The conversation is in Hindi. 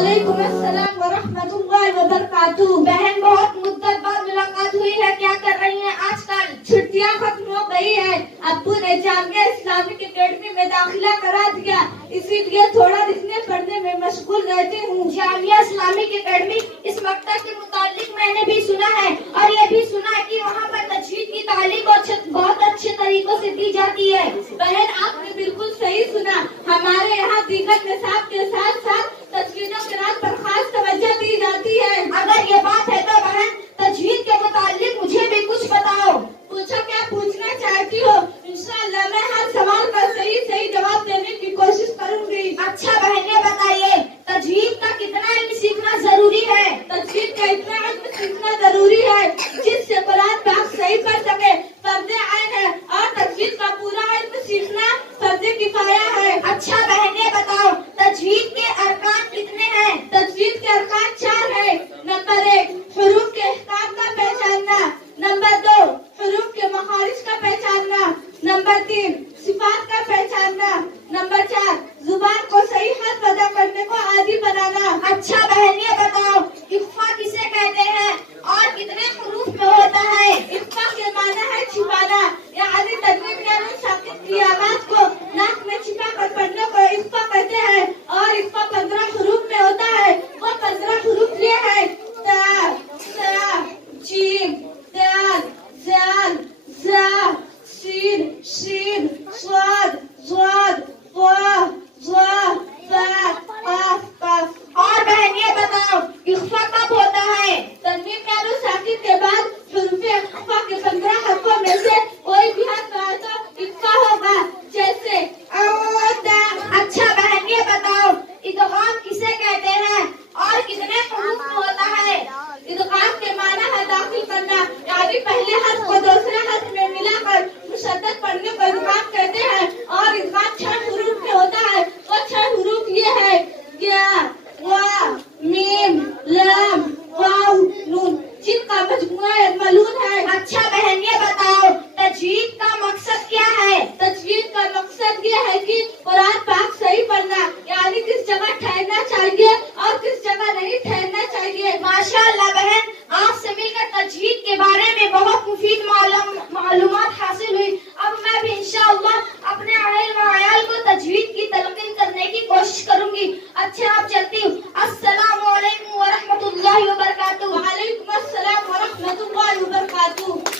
वालेकुम अस्सलाम व रहमतुल्लाहि व बरकातुहू। बहन, बहुत मुद्दत बाद मुलाकात हुई है, क्या कर रही हैं आजकल? छुट्टियां खत्म हो गई है, अब्बू ने जामिया इस्लामिक एकेडमी में दाखिला करा दिया, इसीलिए थोड़ा लिखने पढ़ने में मशगूल रहती हूँ। जामिया इस्लामिक एकेडमी, इस मकतब के मुतालिक मैंने भी सुना है और ये भी सुना है कि वहाँ पर तजवीद की तालीम बहुत अच्छे तरीकों से दी जाती है। बहन, आपने बिल्कुल सही सुना। हमारे यहाँ दीगर निसाब के साथ साथ